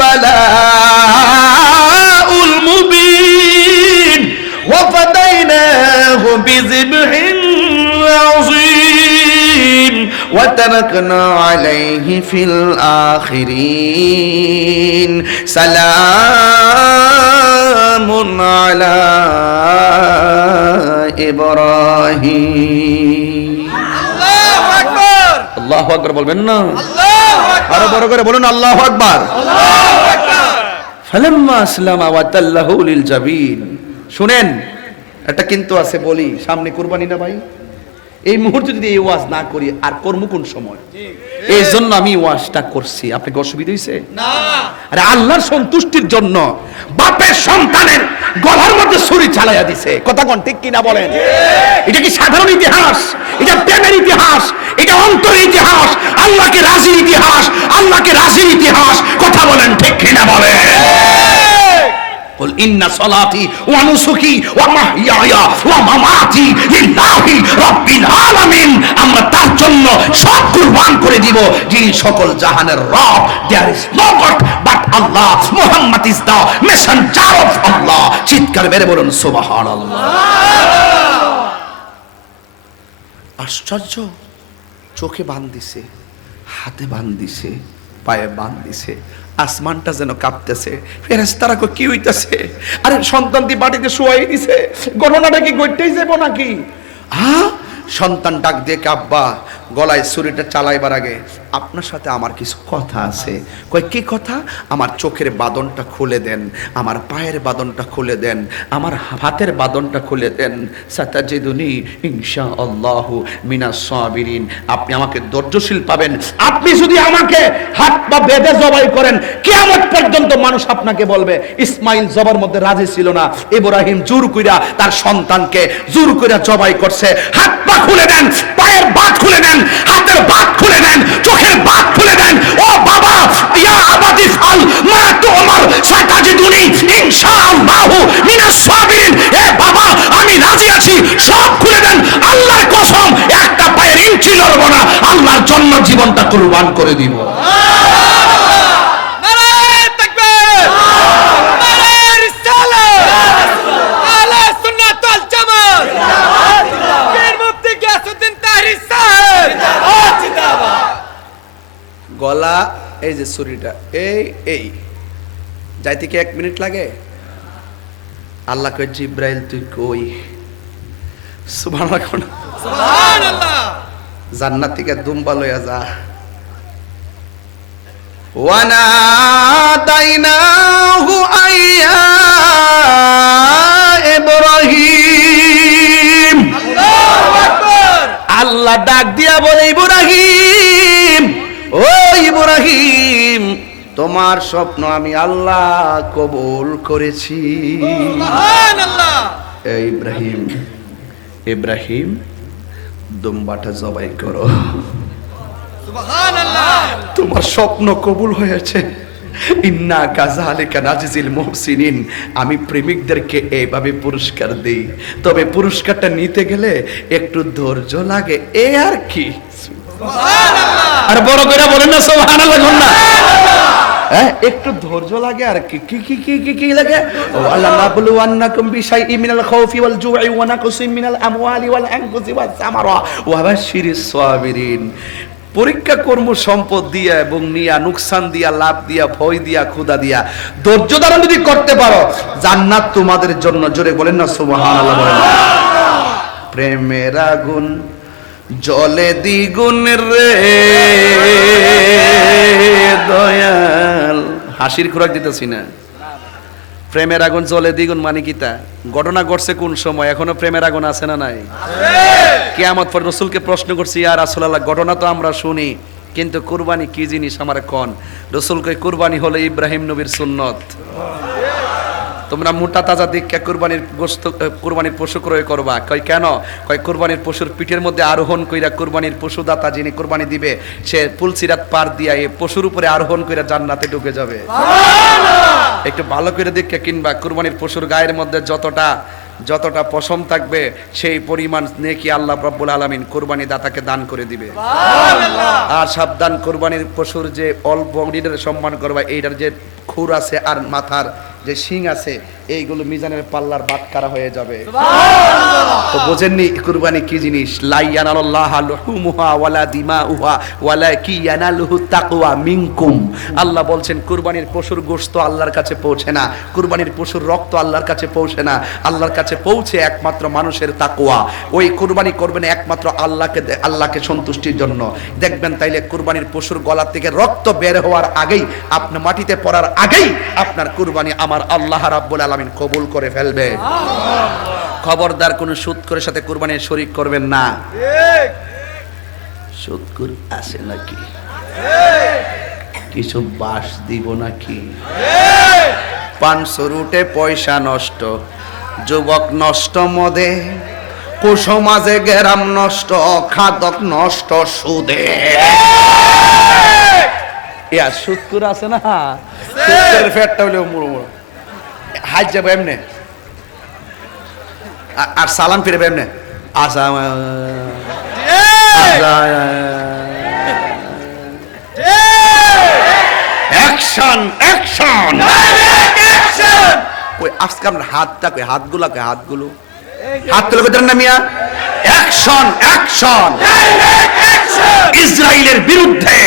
বালাউল মুবিন ওয়া ফাদাইনাহু বিযিবহিন আযীম ওয়া তারাকনা আলাইহি ফিল আখিরিন সালামুন আলা ইব্রাহিম। আল্লাহু আকবার। আল্লাহু আকবার বলবেন না? আল্লাহু আকবার। আরো বড় করে বলুন আল্লাহু আকবার। আল্লাহু আকবার। ফালাম্মা আসলামা ওয়া তাল্লাহু লিল জাবিন। শুনেন, এটা কিন্তু আছে, বলি সামনে কুরবানি না ভাই, এই মুহূর্তে যদি এই ওয়াজ না করি আর কর্ম কোন সময়? এই জন্য আমি ওয়াজটা করছি। আপনাকে অসুবিধা হয়েছে না? আরে আল্লাহর সন্তুষ্টির জন্য বাপের সন্তানের গলার মধ্যে ছুরি চালাইয়া দিছে। কথা কোন ঠিক কিনা বলেন? এটা কি সাধারণ ইতিহাস? এটা প্রেমের ইতিহাস, এটা অন্তরের ইতিহাস, আল্লাহকে রাজির ইতিহাস, আল্লাহকে রাজির ইতিহাস। কথা বলেন ঠিক কিনা বলেন? قل إن صلاتي ونسكي ومحياي ومماتي لله رب العالمين। আমরা তার জন্য সব কুরবান করে দিব যিনি সকল জাহানের রব। There is no God but Allah. Muhammad is the messenger of Allah. চিৎকার মেরে বলুন সুবহানাল্লাহ। আশ্চর্য, চোখে বাঁধ দিছে, হাতে বাঁধ দিছে, পায়ে বাঁধ দিছে, আসমানটা যেন কাঁপতেছে। ফেরেশতারা কই কি হইতাছে? আরে সন্তানটি বাড়িতে শুয়াই দিছে, ঘটনাটা কি ঘটতেই যাব নাকি? হ্যাঁ, সন্তান ডাক দিয়ে আব্বা, গলায় ছুরিটা চালাইবার আগে আপনার সাথে আমার কিছু কথা আছে। কই কি কথা? আমার চোখের বাঁধনটা খুলে দেন, আমার পায়ের বাঁধনটা খুলে দেন, আমার হাতের বাঁধনটা খুলে দেন। সাতাজিদুনি ইনশাআল্লাহু মিনাস সাবিরিন। আপনি আমাকে ধৈর্যশীল পাবেন। আপনি যদি আমাকে হাত পা বেঁধে জবাই করেন, কিয়ামত পর্যন্ত মানুষ আপনাকে বলবে ইসমাইল জবার মধ্যে রাজি ছিল না, ইব্রাহিম জোর কইরা তার সন্তানকে জোর কইরা জবাই করছে। হাত পা খুলে দেন, পায়ের বাঁধ খুলে দেন, হাতের বাঁধ খুলে দেন, চোখের বাঁধ খুলে দেন। ও বাবা, ইয়া আবাদি ফাল মা তুমার সাতাজিদুনি ইনশাআল্লাহু মিনাস সাবিরিন। এ বাবা, আমি রাজি আছি, সব খুলে দেন। আল্লাহর কসম, একটা পায়ের ইঞ্চি লড়ব না, আল্লাহর জন্য জীবনটা কুরবান করে দিব। গলা, এই যে ছুরিটা, এই এই যাইতে কি 1 মিনিট লাগে? আল্লাহ কই জিব্রাইল তুই কই? সুবহানাল্লাহ, সুবহানাল্লাহ। জান্নাত থেকে দুম্বা লইয়া যা। ওয়ানাদাইনাহু আইয়া ইব্রাহিম। আল্লাহু আকবার। আল্লাহ ডাক দিয়া বলে, ইব্রাহিম, ও ইব্রাহিম, তোমার স্বপ্ন আমি আল্লাহ কবুল করেছি। সুবহানাল্লাহ। এই ইব্রাহিম, ইব্রাহিম, দুম্বাটা জবাই করো। সুবহানাল্লাহ। তোমার স্বপ্ন কবুল হয়েছে। ইন্না কাযালিকা নাজিজিল মুহসিনিন। আমি প্রেমিকদেরকে এইভাবে পুরস্কার দেই, তবে পুরস্কারটা নিতে গেলে একটু ধৈর্য লাগে, এ আর কি। সুবহানাল্লাহ। আর বড় করে বলেন না সুবহানাল্লাহ। না, হ্যাঁ, একটু ধৈর্য লাগে আর কি। কি কি কি কি কি লাগে? ওয়ালা নাবলুওয়ান্নাকুম বিশাইইন মিনাল খাউফি ওয়াল জু'i ওয়া নাকসিম মিনাল আমওয়ালি ওয়াল আনফুসি ওয়াস সামারা ওয়া বাশশিরিস সাবিরিন। পরীক্ষা কর্ম সম্পদ দিয়া এবং নিয়া, নুকসান দিয়া, লাভ দিয়া, ভয় দিয়া, ক্ষুধা দিয়া, ধৈর্য ধারণ যদি করতে পারো, জান্নাত তোমাদের জন্য। জোরে বলেন না সুবহানাল্লাহ। বলেন প্রেমের আগুন জলে দ্বিগুণ রে দয়াল। হাসির খোরাক দিতেছি না। প্রেমের আগুন জলে দ্বিগুণ মানে কি? তা ঘটনা ঘটছে কোন সময়? এখনো প্রেমের আগুন আছে না নাই? কিয়ামত পর রাসূলকে প্রশ্ন করছি, ইয়া রাসূলুল্লাহ, ঘটনা তো আমরা শুনি, কিন্তু কুরবানি কি জিনিস আমারে কোন? রাসূল কয়, কুরবানি হলো ইব্রাহিম নবীর সুন্নত। তোমরা মোটা তাজা দীক্ষা কুরবানির গোশত, কুরবানির পশু ক্রয় করবা। কয় কেন? কয় কুরবানির পশুর পিঠের মধ্যে আরোহণ কইরা কুরবানির পশু দাতা যিনি কুরবানি দিবে, সে পুলসিরাত পার দিয়া এই পশুর উপরে আরোহণ কইরা জান্নাতে ঢুকে যাবে। সুবহানাল্লাহ। একটু ভালো করে দীক্ষা কিনবা। কুরবানির পশুর গায়ের মধ্যে যতটা যতটা পশম থাকবে সেই পরিমাণ নেকি আল্লাহ রাব্বুল আলামিন কুরবানি দাতাকে দান করে দিবে। আর সাবধান, কুরবানির পশুর যে অল্প দিনের সম্মান করবা, এইটার যে খুর আছে আর মাথার যে শিং আছে, এইগুলো মিজানের পাল্লার বাটখারা হয়ে যাবে। তো বোঝেননি কুরবানি কি জিনিস? লা ইয়ানালুল্লাহা লুহুমুহা ওয়ালা দিমাউহা ওয়ালাকিন ইয়ানালুহু তাকওয়া মিনকুম। আল্লাহ বলছেন কুরবানির পশুর গোশত আল্লাহর কাছে পৌঁছে না, কুরবানির পশুর রক্ত আল্লাহর কাছে পৌঁছে না, আল্লাহর কাছে পৌঁছে একমাত্র মানুষের তাকওয়া। ওই কুরবানি করবেন একমাত্র আল্লাহকে সন্তুষ্টির জন্য। দেখবেন তাইলে কুরবানির পশুর গলা থেকে রক্ত বের হওয়ার আগেই, আপনি মাটিতে পড়ার আগেই আপনার কুরবানি আমার আল্লাহ রাব্বুল আলামিন কবুল করে ফেলবে। খবরদার কোন সুদখোরের সাথে কুরবানির শরীক করবেন না। সুদখোর আছে নাকি? কিছু বাস দিব নাকি? 500 রুটে পয়সা নষ্ট, যুবক নষ্ট মদে, কুসমাজে গেরাম নষ্ট, খাদক নষ্ট সুদে। ইয়া সুদখোর আছে না? সুদখোরের ফেটটা হইলো মুড়ো মুড়ো। হাজ যাবো এমনে আর সালাম ফিরে এমনে আসাম অ্যাকশন অ্যাকশন। ওই আজকে আপনার হাতটা কই? হাতগুলো কই? হাতগুলো হাত তুলে কই না মিয়া? Action action. ইসরায়েলের বিরুদ্ধে,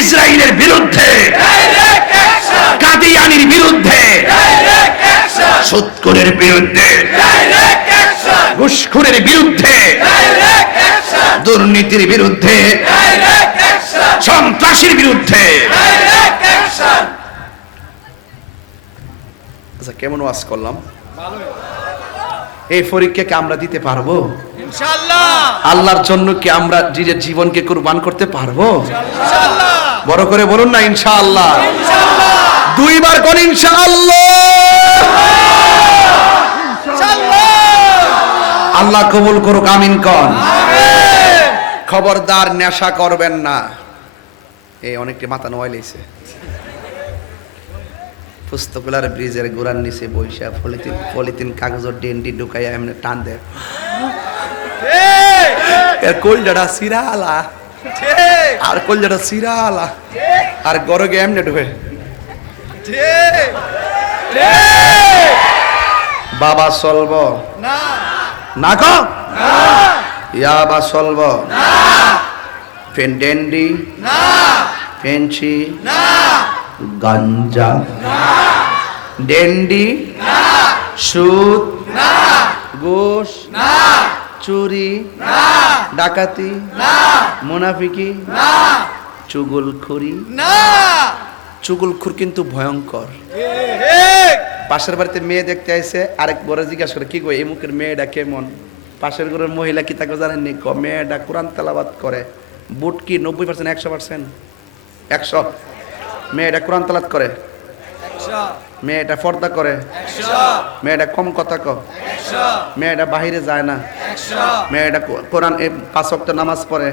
ইসরায়েলের বিরুদ্ধে, কাদিয়ানির বিরুদ্ধে, সুদখোরের বিরুদ্ধে, ঘুষখোরের বিরুদ্ধে, দুর্নীতির বিরুদ্ধে, সন্ত্রাসীর বিরুদ্ধে। আচ্ছা, কেমন ওয়াজ করলাম? এই পরীক্ষা কি আমরা দিতে পারবো ইনশাআল্লাহ? আল্লাহর জন্য কি আমরা নিজের জীবনকে কুরবান করতে পারবো ইনশাআল্লাহ? বড় করে বলুন না ইনশাআল্লাহ। ইনশাআল্লাহ। দুইবার কোন ইনশাআল্লাহ। ইনশাআল্লাহ। আল্লাহ কবুল করুক, আমিন কোন। আমিন। খবরদার নেশা করবেন না। এই অনেকটি মাথা নোয়াই লইছে। পুস্তকলার ব্রিজের গোড়ার নিচে বৈশা পলিথিন কাগজের ডেন্ডি ঢুকাইয়া এমনি টান দেয়। এর কলজাটা সিরালা, আর কলজাটা সিরালা, আর গরগে এমনি ঢুকে। বাবা চলব না, না কো ইয়াবা চলব না, ফেন ডেন্ডি না, ফেনছি না, গাঞ্জা না, ডেন্ডি না, সুদ না, ঘুষ না, চুরি না, ডাকাতি না, মুনাফিকি না, চুগলখড়ি না। চুগলখড় কিন্তু ভয়ঙ্কর। পাশের বাড়িতে মেয়ে দেখতে আইছে, আরেক বড় জিজ্ঞাসা করে কি গো এই মুখের মেয়েটা কেমন? পাশের ঘরের মহিলা কি তাকে জানেননি? মেয়েটা কোরআন তেলাওয়াত করে। বুট কি 90%? 100%? 100। মেয়েটা কোরআন তেলাওয়াত করে, মেয়েটা পর্দা করে, মেয়েটা কম কথা কয়, মেয়েটা বাহিরে যায় না, মেয়েটা কোরআন 5 ওয়াক্ত নামাজ পড়ে।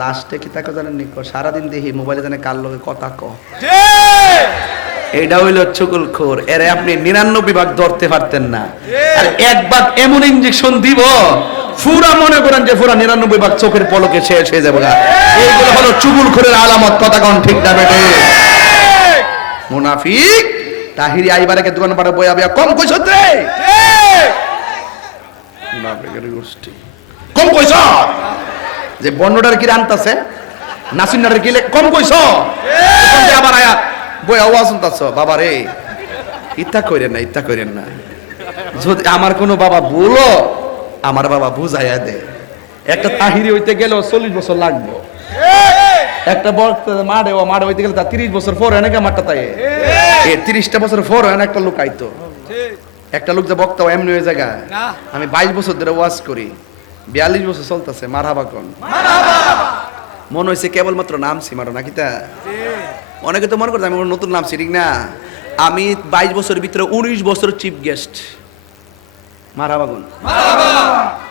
লাস্টে কি তাকে জানেননি? সারাদিন দেখি মোবাইলে জানে কার লগে কথা ক। এইটা হইল চুগলখোর। এরে আপনি 99 ভাগ ধরতে পারতেন না, আর এক ভাগ এমন ইনজেকশন দিব পুরা মনে করেন যে পুরা 99 ভাগ চোখের পলকে শেষ হয়ে যাবে। এইগুলো হলো চুগলখোরের আলামত। কথা কোন ঠিক না বেটে? মুনাফিক তাহিরি আইবারে কে দোকান পাড়ে বইয়া বইয়া কম কইছ রে, মুনাফিকের গোষ্ঠী কম কইছ। যে বন্নটার কি রান্তাছে, নাসিনার কি কম কইছ, আবার আয়া বই আওয়াজ শুনতাছ। বাবা রে, ইত্যা কইরেন না, ইত্যা কইরেন না। যদি আমার কোনো বাবা বলো, আমার বাবা বুঝাইয়া দে। একটা তাহিরি হইতে গেলেও 40 বছর লাগবে। একটা মাঠে হইতে গেলে তার 30 বছর পর এনেকে মাঠটা তাই 30টা বছর পর এনে একটা লোক আইতো। একটা লোক যে বক্তা এমনি হয়ে জায়গা। আমি 22 বছর ধরে ওয়াজ করি, 42 বছর চলতেছে। মারহাবা কোন মনে হয়েছে কেবলমাত্র নামছি মারো নাকি তা? অনেকে তো মনে করছে আমি নতুন নামছি, ঠিক না? আমি 22 বছরের ভিতরে 19 বছর চিফ গেস্ট। মারহাবা কোন?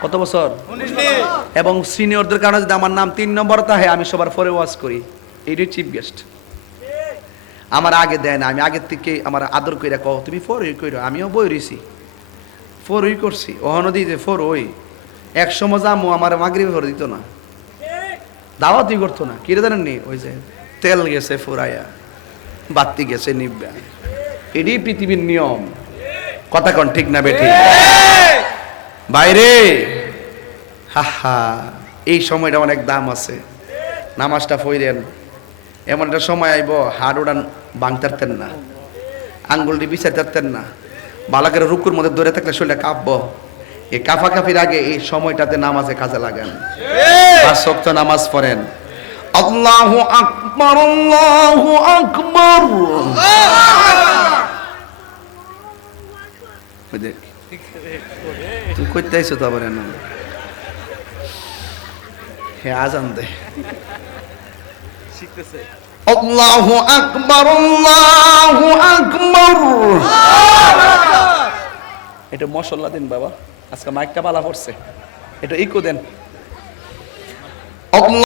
কত বছর? এবং সিনিয়রদের কারণে যদি আমার নাম 3 নম্বর তাহে আমি সবার পরে ওয়াজ করি। এইটাই চিফ গেস্ট। আমার আগে দেয় না, আমি আগের থেকে আমার আদর কইরা কও তুমি ফরই কইরো, আমিও বই রইছি ফরই করছি ওহনো দিতে ফর ওই এক সময় যামু আমার মাগরিবে ফর দিত না, দাওয়াতই করতো না। কি রে জানেন নি, ওই যে তেল গেছে ফুরাইয়া বাতি গেছে নিব্বা, এটাই পৃথিবীর নিয়ম। কথা কন ঠিক না বেঠি বাইরে? হা হা, এই সময়টা অনেক দাম আছে। নামাজটা পড়েন, এমন একটা সময় আইব হাড় উড়ান ভাঙতারতেন না, আঙ্গুলটি বিচারতেন না, বালাকের রুকুর মধ্যে ধরে থাকলে শরীরটা কাঁপবো। এই কাফা কাফির আগে এই সময়টাতে নামাজে কাজে লাগান, 5 ওয়াক্ত নামাজ পড়েন। আল্লাহু আকবার, আল্লাহু আকবার। তুই কইতে আইছো তো আবার না, হ্যাঁ আজান দে। আল্লাহু আকবার, আল্লাহু আকবার। এটা মশলা দিন বাবা, আজকে মাইকটা পালা পড়ছে, এটা ইকো দেন।